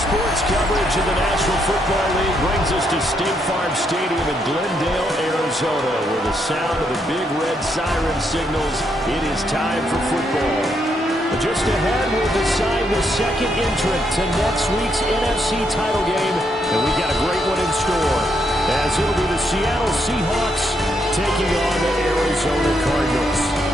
Sports coverage of the National Football League brings us to State Farm Stadium in Glendale, Arizona, where the sound of the big red siren signals it is time for football. But just ahead, we'll decide the second entrant to next week's NFC title game, and we've got a great one in store, as it'll be the Seattle Seahawks taking on the Arizona Cardinals.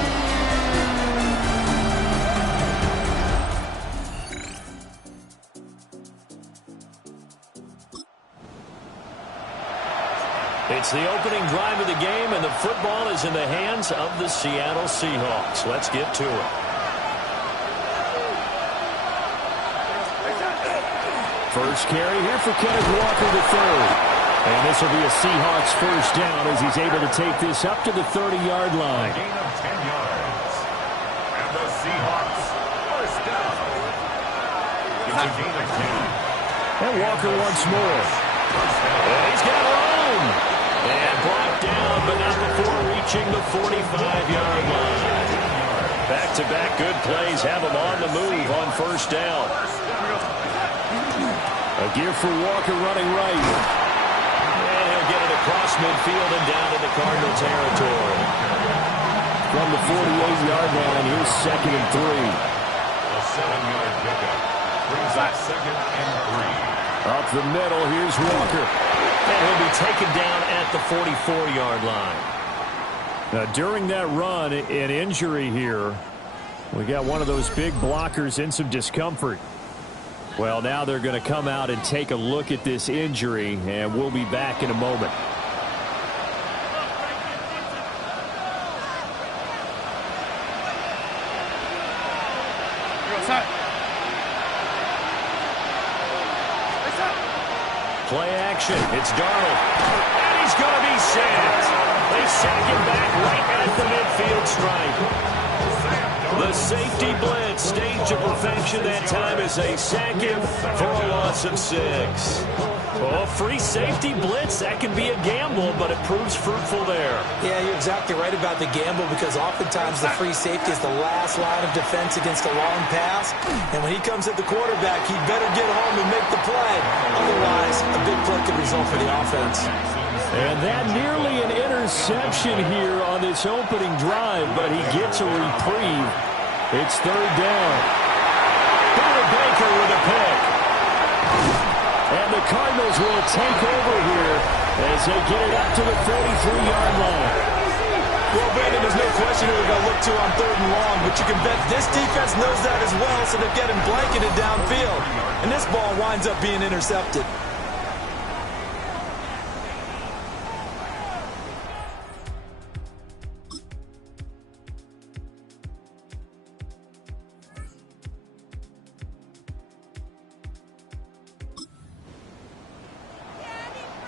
It's the opening drive of the game, and the football is in the hands of the Seattle Seahawks. Let's get to it. First carry here for Kenneth Walker III. And this will be a Seahawks first down as he's able to take this up to the 30-yard line. Gain of 10 yards. And the Seahawks first down. It's a gain of 10. And Walker once more. And he's got room. And blocked down, but not before reaching the 45-yard line. Back-to-back good plays have him on the move on first down. A give for Walker running right. And he'll get it across midfield and down into Cardinal territory. From the 48-yard line, here's 2nd and 3. A 7-yard pickup brings up 2nd and 3. Up the middle, here's Walker. And he'll be taken down at the 44-yard line. Now, during that run, an injury here. We got one of those big blockers in some discomfort. Well, now they're going to come out and take a look at this injury, and we'll be back in a moment. Play action. It's Darnold. And he's going to be sacked. They sack him back right at the midfield stripe. The safety blitz, stage of perfection that time as they sack him for a loss of 6. Well, free safety blitz, that can be a gamble, but it proves fruitful there. Yeah, you're exactly right about the gamble, because oftentimes the free safety is the last line of defense against a long pass. And when he comes at the quarterback, he better get home and make the play. Otherwise, a big play could result for the offense. And that nearly an interception here on this opening drive, but he gets a reprieve. It's 3rd down. Henry Baker with a pick. And the Cardinals will take over here as they get it up to the 43-yard line. Well, Brandon, there's no question who we're going to look to on 3rd and long, but you can bet this defense knows that as well, so they're getting blanketed downfield. And this ball winds up being intercepted.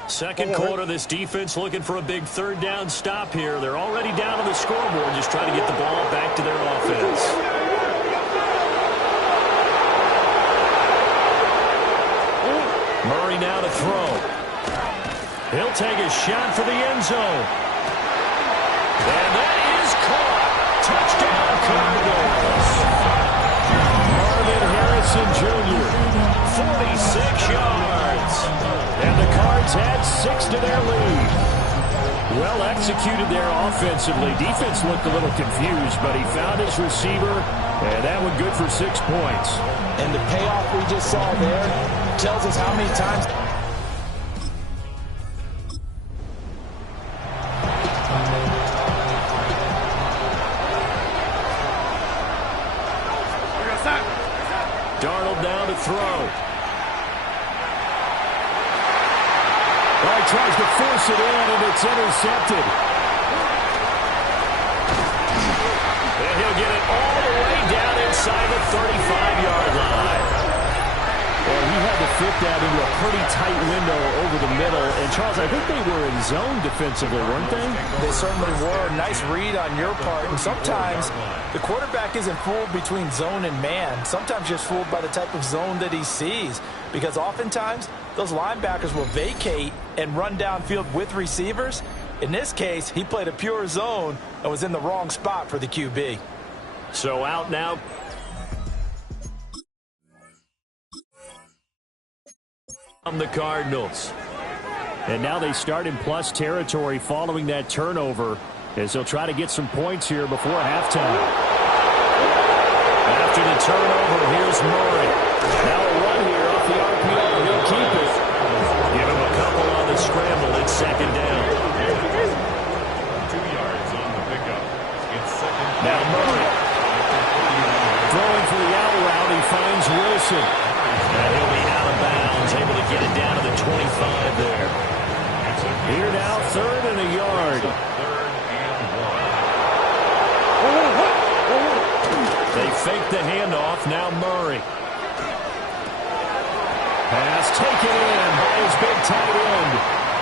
Second quarter, this defense looking for a big 3rd down stop here. They're already down on the scoreboard, just trying to get the ball back to their offense. Murray now to throw. He'll take a shot for the end zone. And that is caught. Touchdown, Cardinals. Marvin Harrison Jr., 46 yards. And the Cards had 6 to their lead. Well executed there offensively. Defense looked a little confused, but he found his receiver, and that one good for 6 points. And the payoff we just saw there tells us how many times. Darnold down to throw. Well, he tries to force it in, and it's intercepted. And he'll get it all the way down inside the 35-yard line. Well, he had to fit that into a pretty tight window over the middle. And, Charles, I think they were in zone defensively, weren't they? They certainly were. Nice read on your part. And sometimes the quarterback isn't fooled between zone and man. Sometimes just fooled by the type of zone that he sees. Because oftentimes those linebackers will vacate and run downfield with receivers. In this case, he played a pure zone and was in the wrong spot for the QB. So out now. the Cardinals. And now they start in plus territory following that turnover as they'll try to get some points here before halftime. After the turnover, here's Murray. Now a run here off the RPO. He'll keep it. Give him a couple on the scramble. It's second down. 2 yards on the pickup. It's second. Now Murray. Throwing for the out route. He finds Wilson. And he'll be out of bounds. Able to get it down to the 25 there. Here now, third and a yard. Third and 1. They fake the handoff. Now Murray. Pass taken in by his big tight end.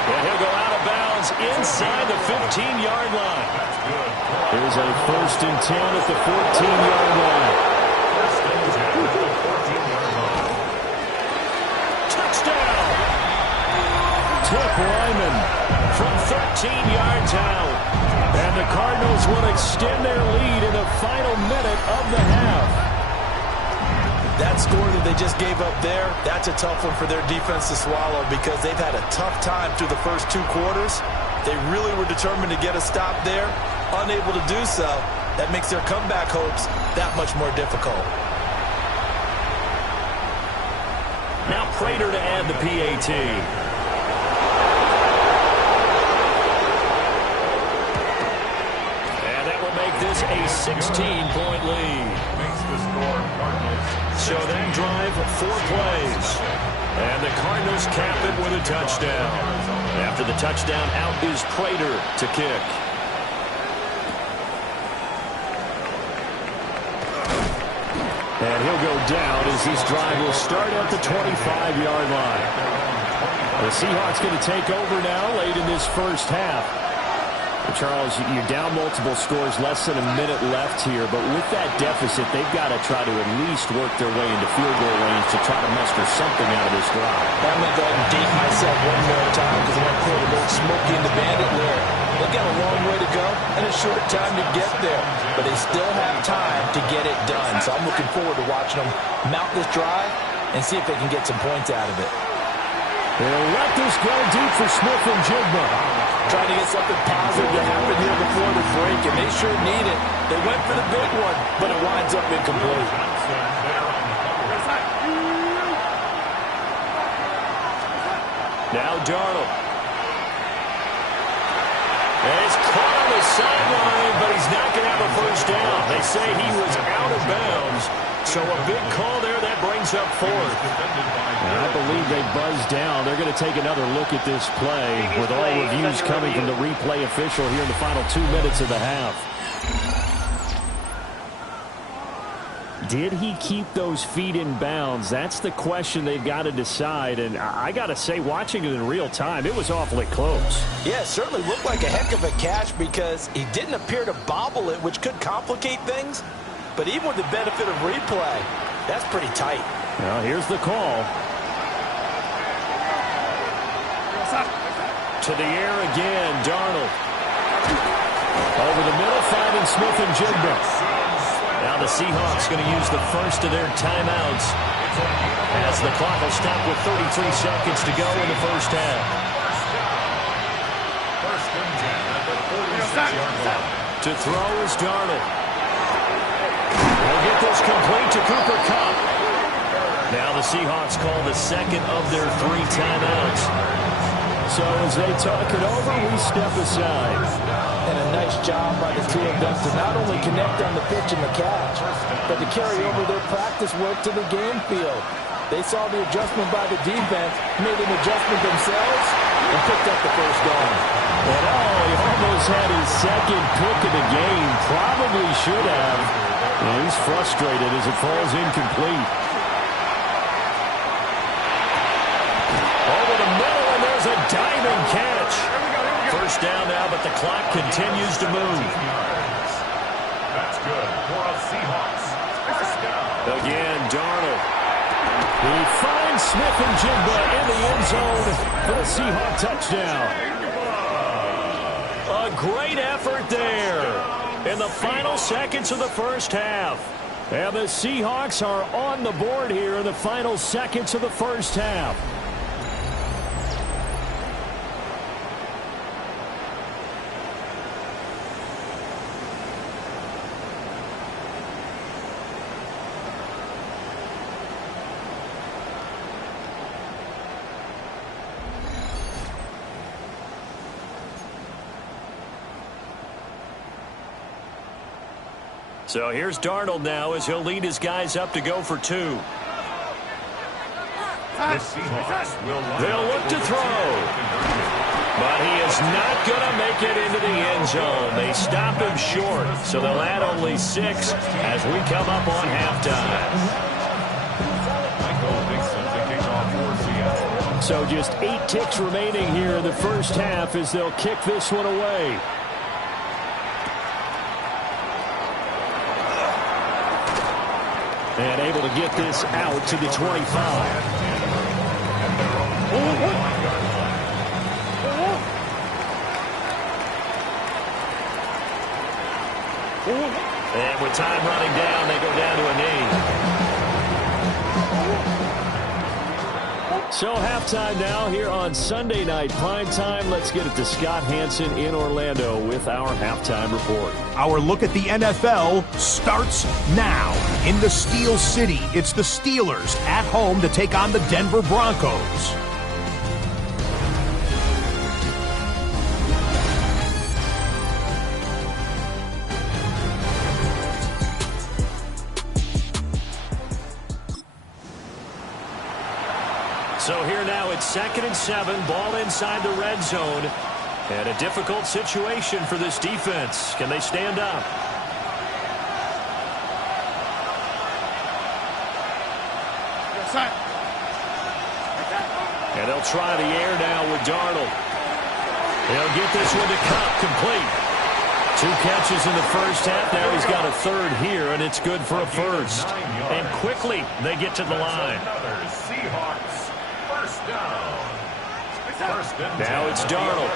And he'll go out of bounds inside the 15-yard line. Here's a 1st and 10 at the 14-yard line. Touchdown! Tip Lyman from 13 yards out. And the Cardinals will extend their lead in the final minute of the half. That score that they just gave up there, that's a tough one for their defense to swallow because they've had a tough time through the first 2 quarters. They really were determined to get a stop there. Unable to do so, that makes their comeback hopes that much more difficult. Now Prater to add the PAT. And that will make this a 16-point lead. Makes the score Cardinals. So that drive, 4 plays. And the Cardinals cap it with a touchdown. After the touchdown, out is Prater to kick. And he'll go down as this drive will start at the 25-yard line. The Seahawks going to take over now late in this first half. Charles, you're down multiple scores, less than a minute left here, but with that deficit, they've got to try to at least work their way into field goal range to try to muster something out of this drive. I'm going to go ahead and date myself one more time because I want to put a little Smokey in the Bandit there. They've got a long way to go and a short time to get there, but they still have time to get it done. So I'm looking forward to watching them mount this drive and see if they can get some points out of it. They'll let this go deep for Smith and Jigba. Trying to get something positive to happen here before the break, and they sure need it. They went for the big one, but it winds up incomplete. Now Darnold. And it's caught on the sideline, but he's not going to have a first down. They say he was out of bounds. So a big call there that brings up 4th. And I believe they buzzed down. They're going to take another look at this play with all reviews coming from the replay official here in the final 2 minutes of the half. Did he keep those feet in bounds? That's the question they've got to decide. And I got to say, watching it in real time, it was awfully close. Yeah, it certainly looked like a heck of a catch because he didn't appear to bobble it, which could complicate things. But even with the benefit of replay, that's pretty tight. Well, here's the call. To the air again, Darnold. Over the middle, finding Smith and Jigba. Now the Seahawks going to use the first of their timeouts as the clock will stop with 33 seconds to go in the first half. First and 10 at the 46-yard line. To throw is Darnold. He'll get this complete to Cooper Kupp. Now the Seahawks call the second of their 3 timeouts. So as they talk it over, we step aside. And a nice job by the 2 of them to not only connect on the pitch and the catch, but to carry over their practice work to the game field. They saw the adjustment by the defense, made an adjustment themselves, and picked up the first down. And he almost had his second pick of the game. Probably should have. And he's frustrated as it falls incomplete. Over the middle, and there's a diving catch. First down now, but the clock continues to move. That's good for a Seahawks. First down. Again, Darnold. He finds Smith and Jigba in the end zone for the Seahawks touchdown. A great effort there in the final seconds of the first half. And the Seahawks are on the board here in the final seconds of the first half. So here's Darnold now as he'll lead his guys up to go for 2. The Seahawks will They'll look to throw. But he is not going to make it into the end zone. They stop him short, so they'll add only 6 as we come up on halftime. So just 8 ticks remaining here in the first half as they'll kick this one away. And able to get this out to the 25. And with time running down, they go down to a knee. So halftime now here on Sunday Night Primetime. Let's get it to Scott Hansen in Orlando with our halftime report. Our look at the NFL starts now. In the Steel City, it's the Steelers at home to take on the Denver Broncos. So here now it's 2nd and 7, ball inside the red zone. And a difficult situation for this defense. Can they stand up? And they'll try the air now with Darnold. They'll get this one to Cup, complete. 2 catches in the first half. Now he's got a 3rd here, and it's good for a first. And quickly they get to the line. Seahawks first down. Now it's Darnold.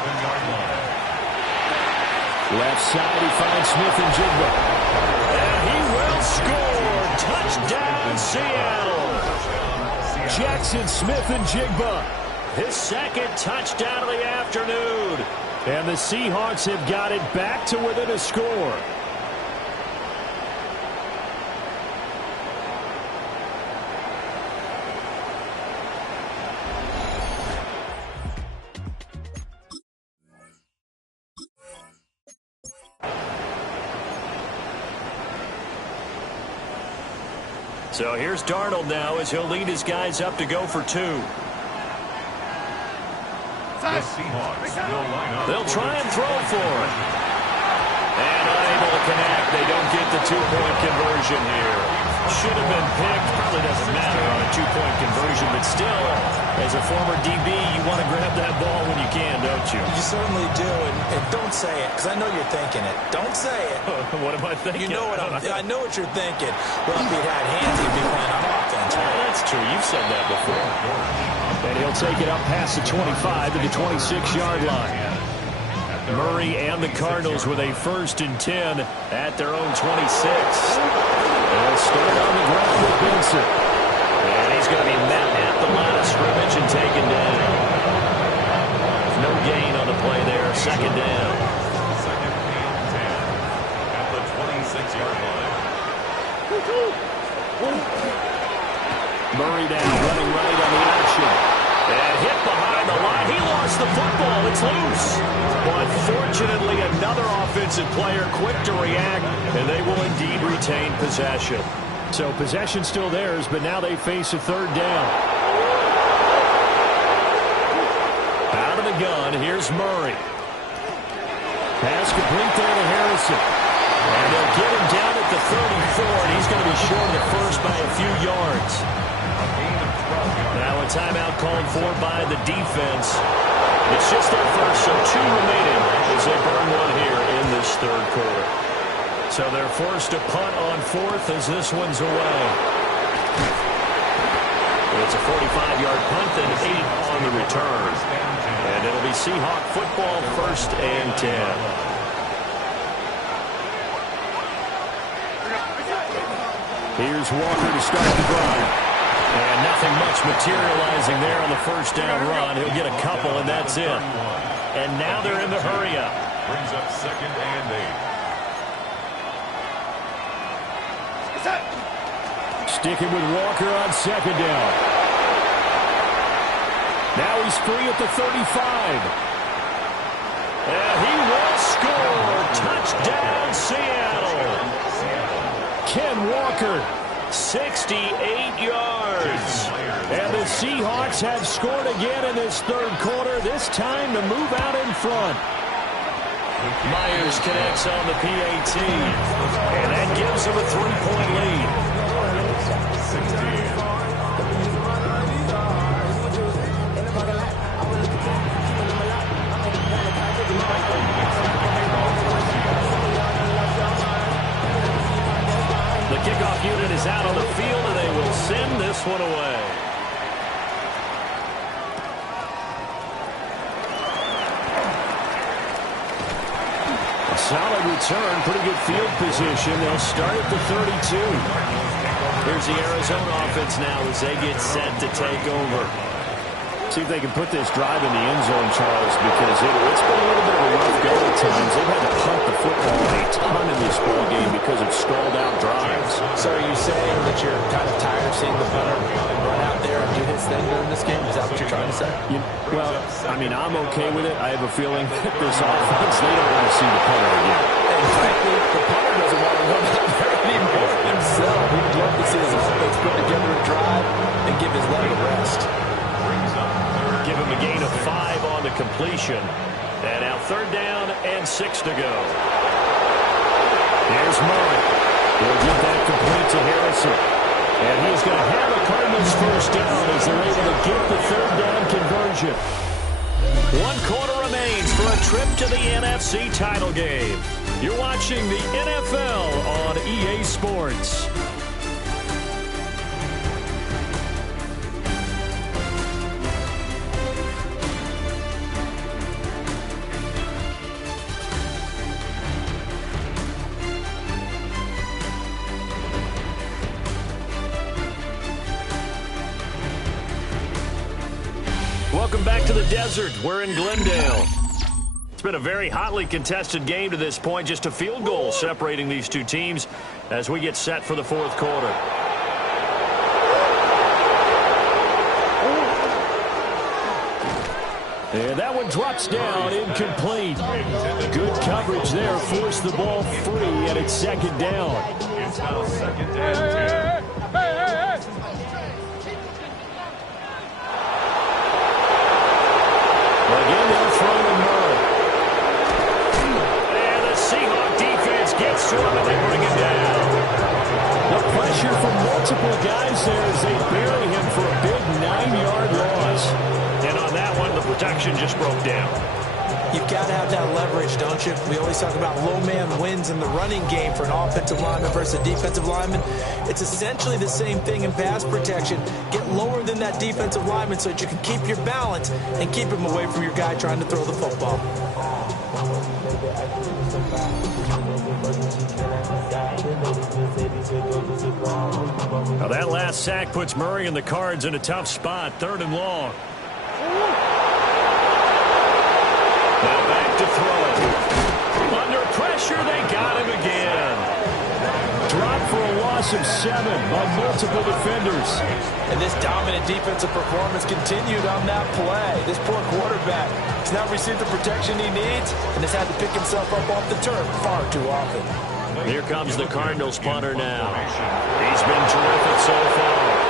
Left side, he finds Smith and Jigba. And he will score. Touchdown, Seattle. Jackson Smith and Jigba. His 2nd touchdown of the afternoon. And the Seahawks have got it back to within a score. So here's Darnold now as he'll lead his guys up to go for 2. The Seahawks will line up. They'll try and throw for it. And unable to connect. They don't get the 2-point conversion here. Should have been picked. Probably doesn't matter on a 2-point conversion, but still, as a former DB, you want to grab that ball when you can, don't you? You certainly do, and don't say it, because I know you're thinking it. Don't say it. What am I thinking? You know what I know what you're thinking. Well, if you'd had hands, you'd be playing on offense. Yeah, that's true. You've said that before. And he'll take it up past the 25 to the 26-yard line. Murray and the Cardinals with a 1st and 10 at their own 26. They'll start on the ground with Benson. And he's going to be met at the line of scrimmage and taken down. No gain on the play there. 2nd down. 2nd and 10 at the 26-yard line. Murray down, running right on the action. And hit behind the line. He lost the football. It's loose. But fortunately, another offensive player quick to react, and they will indeed retain possession. So possession still theirs, but now they face a 3rd down. Out of the gun, here's Murray. Pass complete there to Harrison. And they'll get him down at the 34, and he's going to be short of the first by a few yards. Now a timeout called for by the defense. It's just their first, so 2 remaining as they burn one here in this 3rd quarter. So they're forced to punt on 4th as this one's away. It's a 45-yard punt and 8 on the return. And it'll be Seahawk football, 1st and 10. Here's Walker to start the drive. And nothing much materializing there on the 1st down run. He'll get a couple, and that's it. And now they're in the hurry-up. Brings up 2nd and 8. Sticking with Walker on 2nd down. Now he's free at the 35. And he will score. Touchdown, Seattle. Ken Walker, 68 yards. And the Seahawks have scored again in this third quarter, this time to move out in front. Myers connects on the PAT, and that gives them a 3-point lead. The kickoff unit is out on the field, and they will send this one away. A solid return, pretty good field position. They'll start at the 32. Here's the Arizona offense now as they get set to take over. See if they can put this drive in the end zone, Charles, because it's been a little bit of a rough go at times. They've had to punt the football a ton in this ball game because of stalled out drives. So are you saying that you're kind of tired of seeing the punter run out there and do his thing during this game? Is that what you're trying to say? Well, I mean, I'm okay with it. I have a feeling that this offense, they don't want to see the punter again. And frankly, the punter doesn't want to run out there anymore himself. He would love to see his offense put together a drive and give his leg a rest. Give him a gain of 5 on the completion. And now 3rd down and 6 to go. Here's Murray. He'll get that complete to Harrison. And he's going to have a Cardinals first down as they're able to get the 3rd down conversion. 1 quarter remains for a trip to the NFC title game. You're watching the NFL on EA Sports. Welcome back to the desert. We're in Glendale. It's been a very hotly contested game to this point. Just a field goal separating these two teams as we get set for the 4th quarter. And that one drops down, incomplete. Good coverage there, forced the ball free, and it's 2nd down. It's now 2nd and 10. Again, they'll throw to Murray. And the Seahawks defense gets to him, and they bring him down. The pressure from multiple guys there as they bury him for a big 9-yard loss. And on that one, the protection just broke down. You've got to have that leverage, don't you? We always talk about low man wins in the running game for an offensive lineman versus a defensive lineman. It's essentially the same thing in pass protection. Get lower than that defensive lineman so that you can keep your balance and keep him away from your guy trying to throw the football. Now that last sack puts Murray and the Cards in a tough spot, 3rd and long. Now back to throw. Under pressure, they got him again. Dropped for a loss of 7 by multiple defenders. And this dominant defensive performance continued on that play. This poor quarterback has not received the protection he needs and has had to pick himself up off the turf far too often. Here comes the Cardinals punter now. He's been terrific so far.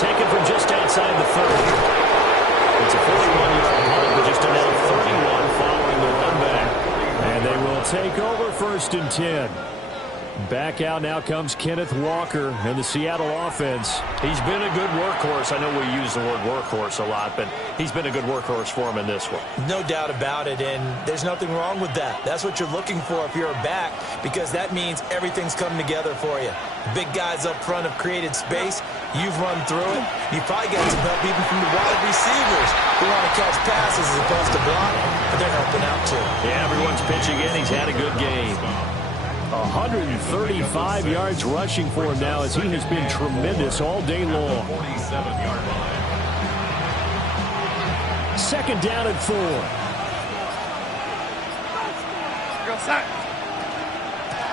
Taken from just outside the 30. It's a 41-yard punt, but just allowed 31 following the run back. And they will take over 1st and 10. Back out now comes Kenneth Walker and the Seattle offense. He's been a good workhorse. I know we use the word workhorse a lot, but he's been a good workhorse for him in this one. No doubt about it, and there's nothing wrong with that. That's what you're looking for if you're a back, because that means everything's coming together for you. Big guys up front have created space. You've run through it. You've probably got some help even from the wide receivers who want to catch passes as opposed to block, but they're helping out too. Yeah, everyone's pitching in. He's had a good game. 135 yards rushing for him now as he has been tremendous all day long. 47-yard line. 2nd down and 4.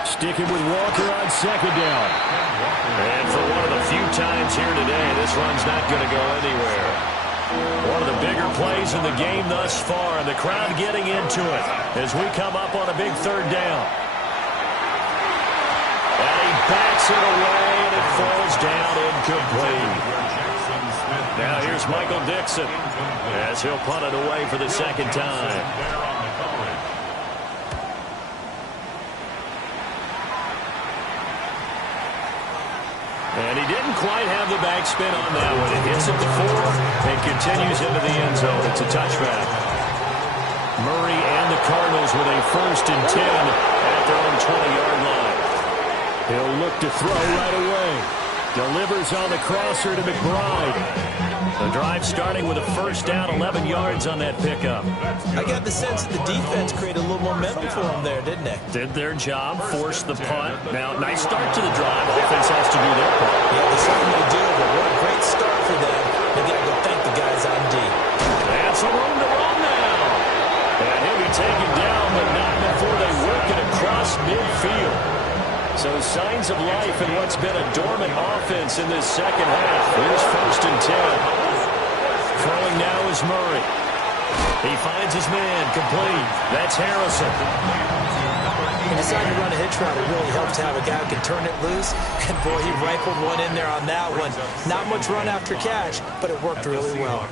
Sticking with Walker on 2nd down. And for one of the few times here today, this run's not going to go anywhere. One of the bigger plays in the game thus far, and the crowd getting into it as we come up on a big third down. And he backs it away, and it falls down incomplete. Now here's Michael Dixon as he'll punt it away for the second time. And he didn't quite have the backspin on that one. It hits at the 4 and continues into the end zone. It's a touchback. Murray and the Cardinals with a 1st and 10 at their own 20-yard line. He'll look to throw right away. Delivers on the crosser to McBride. The drive starting with a 1st down, 11 yards on that pickup. I got the sense that the defense created a little momentum for them there, didn't they? Did their job, forced the punt. Now, nice start to the drive. Offense has to do their part. Yeah, they certainly do, but what a great start for them. They got to go thank the guys on D. That's a room to run now. And he'll be taken down, but not before they work it across midfield. So signs of life in what's been a dormant offense in this second half. Here's 1st and 10. Throwing now is Murray. He finds his man complete. That's Harrison. He decided to run a hitch route. It really helps to have a guy who can turn it loose. And boy, he rifled one in there on that one. Not much run after catch, but it worked really well.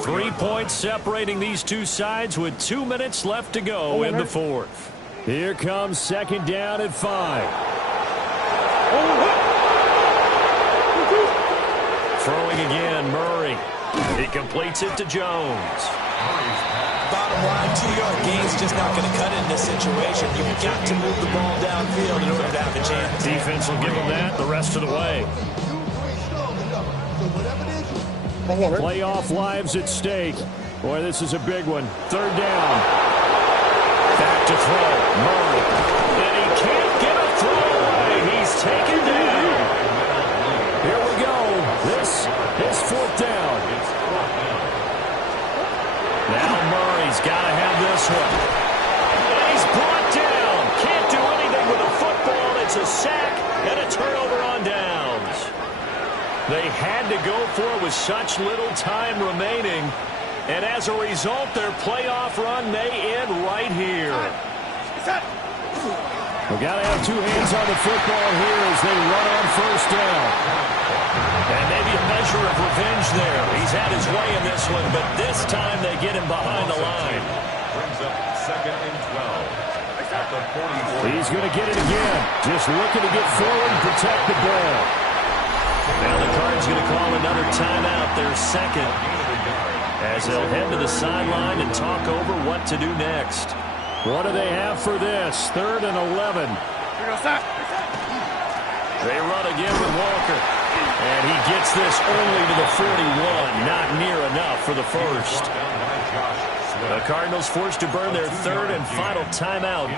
3 points separating these two sides with 2 minutes left to go in the 4th. Here comes 2nd down at 5. Throwing again, Murray. He completes it to Jones. Bottom line, 2-yard gain's just not going to cut it in this situation. You've got to move the ball downfield in order to have a chance. Defense will give them that the rest of the way. Playoff lives at stake. Boy, this is a big one. 3rd down. Back to throw. Murray. And he can't get a throw away. He's taken down. Here we go. This is 4th down. Now Murray's got to have this one. And he's brought down. Can't do anything with a football. It's a sack and a turnover on downs. They had to go for it with such little time remaining. And as a result, their playoff run may end right here. We've got to have 2 hands on the football here as they run on 1st down. And maybe a measure of revenge there. He's had his way in this one, but this time they get him behind the line. Brings up 2nd and 12 at the 44. He's going to get it again. Just looking to get forward and protect the ball. Now the Cards going to call another timeout, their 2nd, as they'll head to the sideline and talk over what to do next. What do they have for this? 3rd and 11. They run again with Walker. And he gets this only to the 41. Not near enough for the 1st. The Cardinals forced to burn their 3rd and final timeout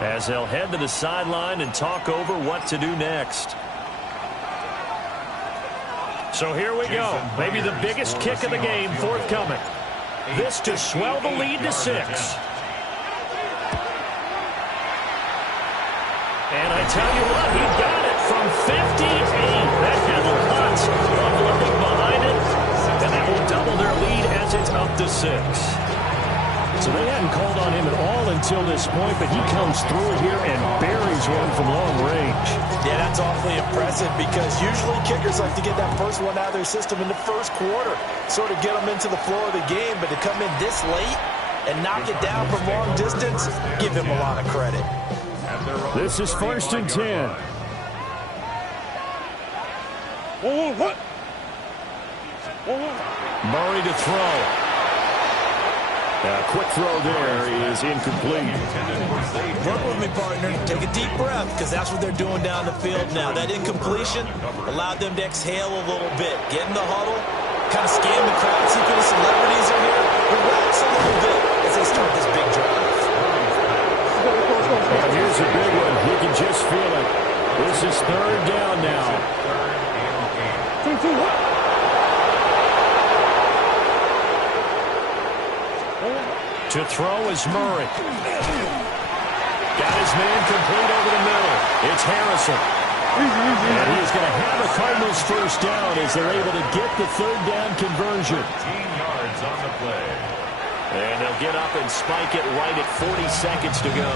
as they'll head to the sideline and talk over what to do next. So here we go. Maybe the biggest kick of the game forthcoming. This to swell the lead to 6. And I tell you what, he got it from 58. That had lots of living behind it. And that will double their lead as it's up to 6. So they hadn't called on him at all until this point, but he comes through here and buries one from long range. Yeah, that's awfully impressive because usually kickers like to get that first one out of their system in the 1st quarter, sort of get them into the flow of the game, but to come in this late and knock it down from long distance, give him a lot of credit. This is 1st and 10. Murray to throw. A quick throw there is incomplete. Work with me, partner. Take a deep breath, because that's what they're doing down the field now. That incompletion allowed them to exhale a little bit. Get in the huddle, kind of scan the crowd, see if any celebrities are here, relax a little bit as they start this big drive. And here's a big one. You can just feel it. This is 3rd down now. To throw is Murray. Got his man complete over the middle. It's Harrison. And he's going to have a Cardinals first down as they're able to get the third down conversion. 15 yards on the play. And they'll get up and spike it right at 40 seconds to go.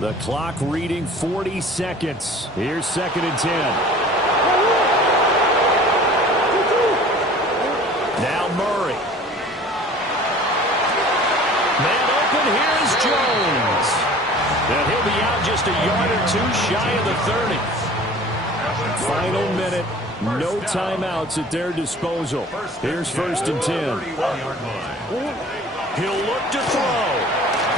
The clock reading 40 seconds. Here's 2nd and 10. Now Murray. Man open, here's Jones. And he'll be out just a yard or two shy of the 30. Final minute. No timeouts at their disposal. Here's 1st and 10. He'll look to throw.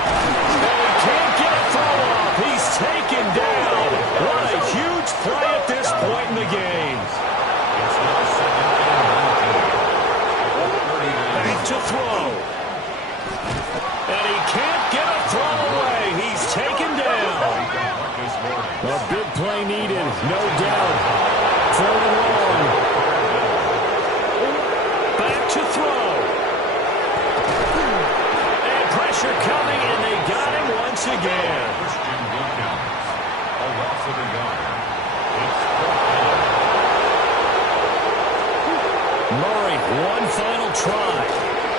And he can't get a throw off. He's taken down. What a huge play at this point in the game. Back to throw. And he can't get a throw away. He's taken down. A big play needed, no doubt. 3rd and long. Back to throw. And pressure coming, and they got him once again. Murray, one final try.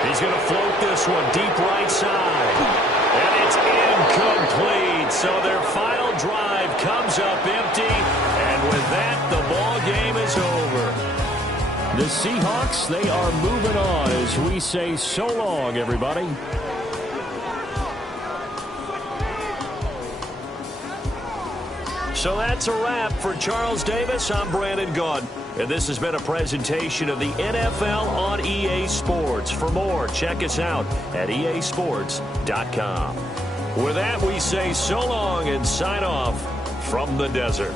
He's going to float this one deep right side. And it's incomplete. So their final drive comes up empty. And with that, the ball game is over. The Seahawks, they are moving on as we say so long, everybody. So that's a wrap for Charles Davis. I'm Brandon Gaudin. And this has been a presentation of the NFL on EA Sports. For more, check us out at easports.com. With that, we say so long and sign off from the desert.